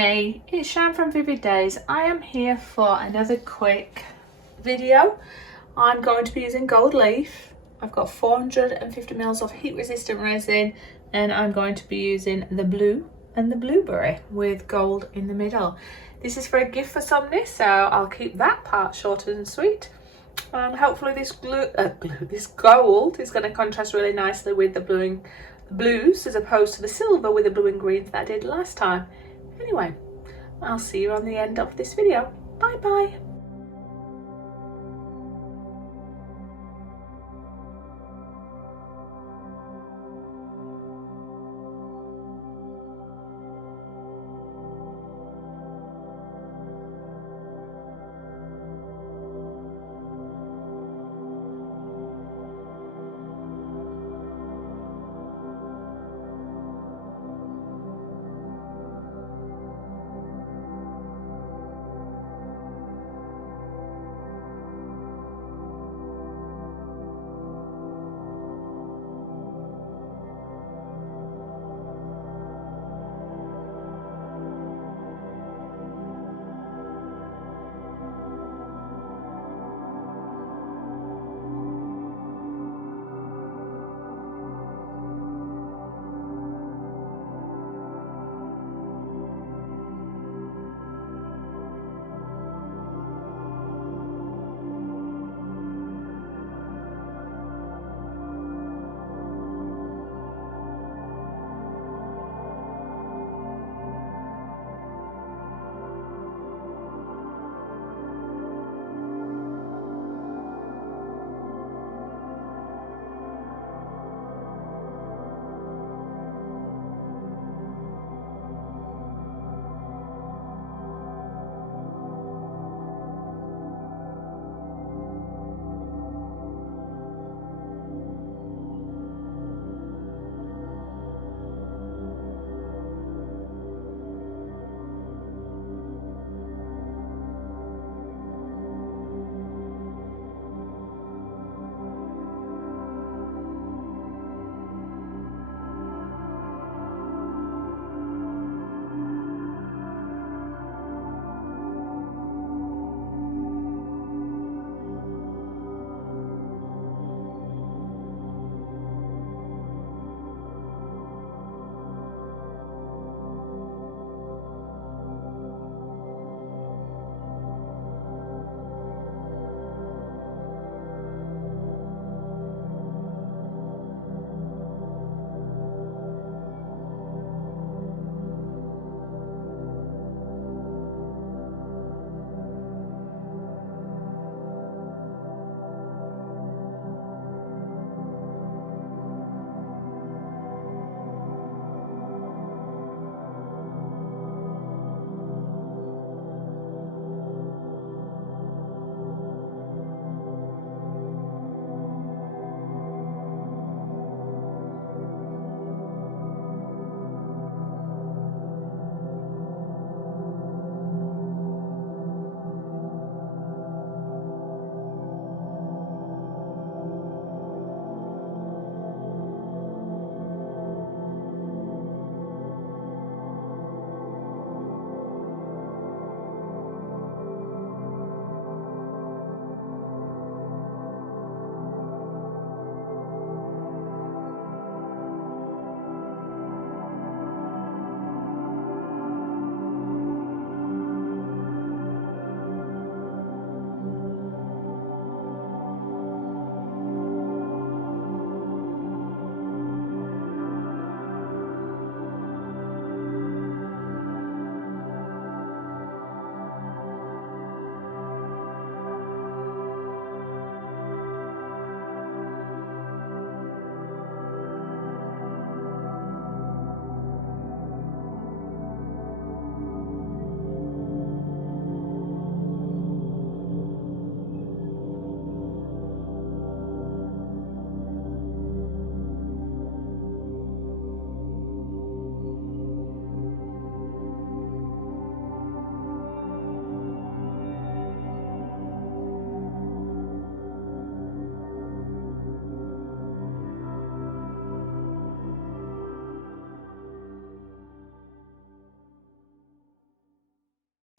Hey, it's Sharon from Vivid Days. I am here for another quick video. I'm going to be using gold leaf. I've got 450 mils of heat resistant resin, and I'm going to be using the blue and the blueberry with gold in the middle. This is for a gift for somebody, so I'll keep that part short and sweet. Hopefully this gold is going to contrast really nicely with the blues as opposed to the silver with the blue and greens that I did last time. Anyway, I'll see you on the end of this video. Bye bye.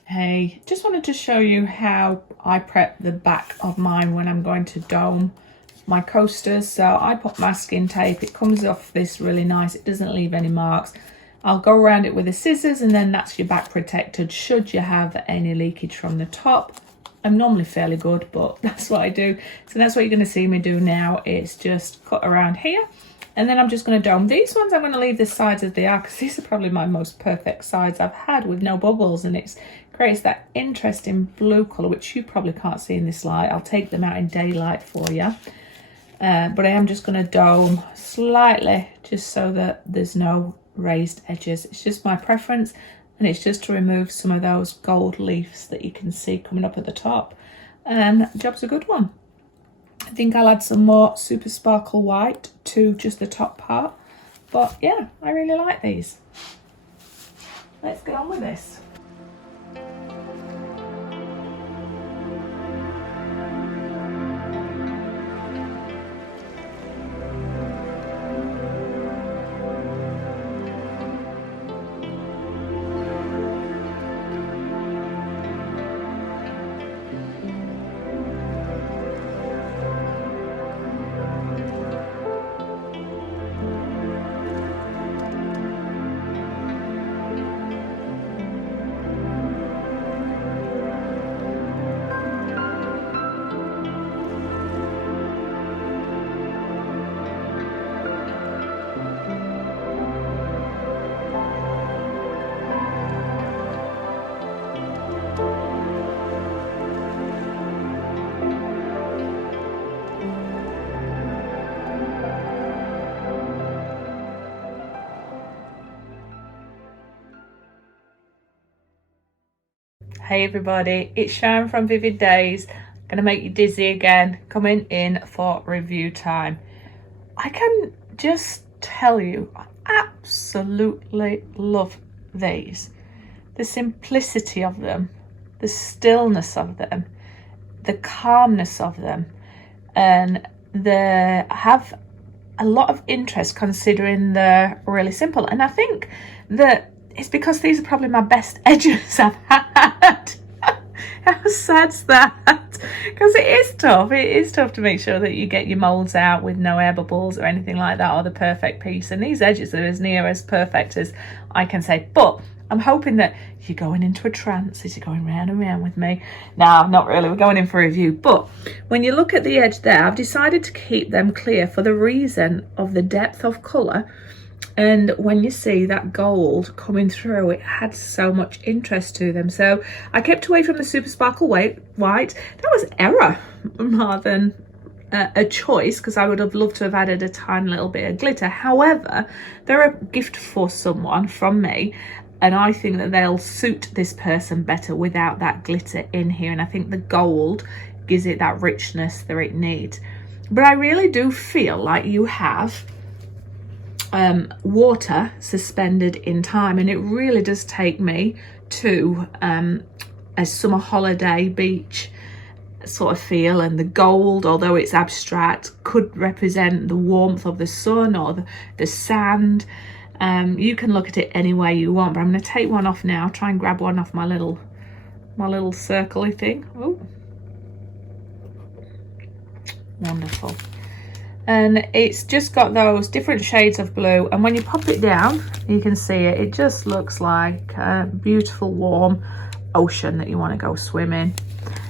Hey, just wanted to show you how I prep the back of mine when I'm going to dome my coasters. So I put masking tape, it comes off this really nice, it doesn't leave any marks. I'll go around it with the scissors and then that's your back protected should you have any leakage from the top. I'm normally fairly good, but that's what I do. So that's what you're going to see me do now, is just cut around here. And then I'm just going to dome. These ones I'm going to leave the sides as they are because these are probably my most perfect sides I've had with no bubbles, and it creates that interesting blue colour which you probably can't see in this light. I'll take them out in daylight for you. But I am just going to dome slightly just so that there's no raised edges. It's just my preference, and it's just to remove some of those gold leaves that you can see coming up at the top. And job's a good one. I think I'll add some more super sparkle white to just the top part, but yeah, I really like these. Let's get on with this. Hey everybody, it's Sharon from Vivid Days. Gonna make you dizzy again, coming in for review time. I can just tell you, I absolutely love these. The simplicity of them, the stillness of them, the calmness of them, and they have a lot of interest considering they're really simple. And I think that it's because these are probably my best edges I've had. How sad's that? Because it is tough. It is tough to make sure that you get your moulds out with no air bubbles or anything like that, or the perfect piece. And these edges are as near as perfect as I can say. But I'm hoping that you're going into a trance as you're going round and round with me. No, not really. We're going in for a review. But when you look at the edge there, I've decided to keep them clear for the reason of the depth of colour. And when you see that gold coming through, it had so much interest to them. So I kept away from the super sparkle white. That was error more than a choice, because I would have loved to have added a tiny little bit of glitter. However, they're a gift for someone from me, and I think that they'll suit this person better without that glitter in here. And I think the gold gives it that richness that it needs. But I really do feel like you have water suspended in time, and it really does take me to a summer holiday beach sort of feel. And the gold, although it's abstract, could represent the warmth of the sun or the sand. You can look at it any way you want, but I'm going to take one off now, try and grab one off my little circly thing. Oh, wonderful. And it's just got those different shades of blue, and when you pop it down you can see it just looks like a beautiful warm ocean that you want to go swimming.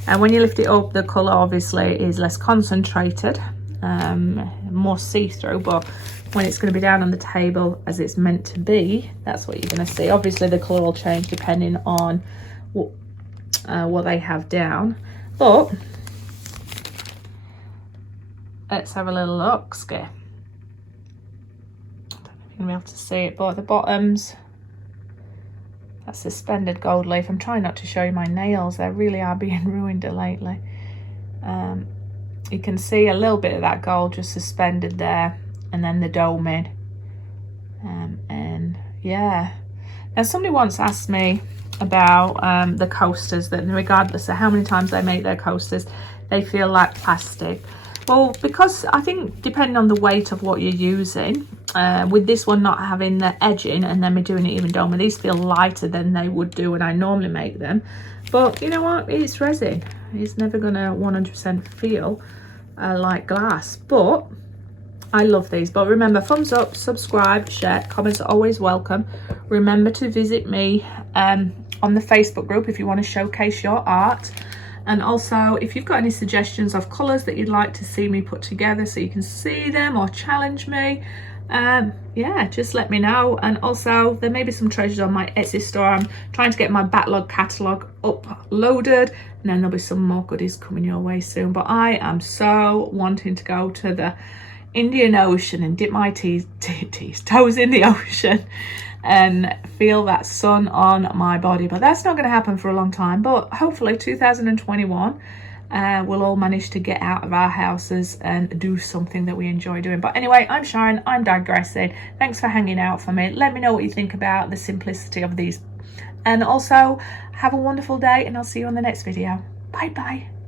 And when you lift it up, the colour obviously is less concentrated, more see-through, but when it's going to be down on the table as it's meant to be, that's what you're going to see. Obviously the colour will change depending on what they have down, but let's have a little look. I don't know if you're going to be able to see it, but at the bottoms, that suspended gold leaf. I'm trying not to show you my nails. They really are being ruined lately. You can see a little bit of that gold just suspended there, and then the doming. And yeah. Now somebody once asked me about the coasters, that regardless of how many times they make their coasters, they feel like plastic. Well, because I think depending on the weight of what you're using, with this one not having the edging and then me doing it even domer, these feel lighter than they would do when I normally make them. But you know what, it's resin, it's never gonna 100% feel like glass, but I love these. But remember, thumbs up, subscribe, share, comments are always welcome. Remember to visit me on the Facebook group if you want to showcase your art. And also, if you've got any suggestions of colours that you'd like to see me put together so you can see them or challenge me, yeah, just let me know. And also, there may be some treasures on my Etsy store. I'm trying to get my backlog catalogue uploaded, and then there'll be some more goodies coming your way soon. But I am so wanting to go to the Indian Ocean and dip my toes in the ocean and feel that sun on my body, but that's not going to happen for a long time. But hopefully 2021 we'll all manage to get out of our houses and do something that we enjoy doing. But anyway, I'm Sharon, I'm digressing. Thanks for hanging out for me. Let me know what you think about the simplicity of these, and also have a wonderful day, and I'll see you on the next video. Bye bye.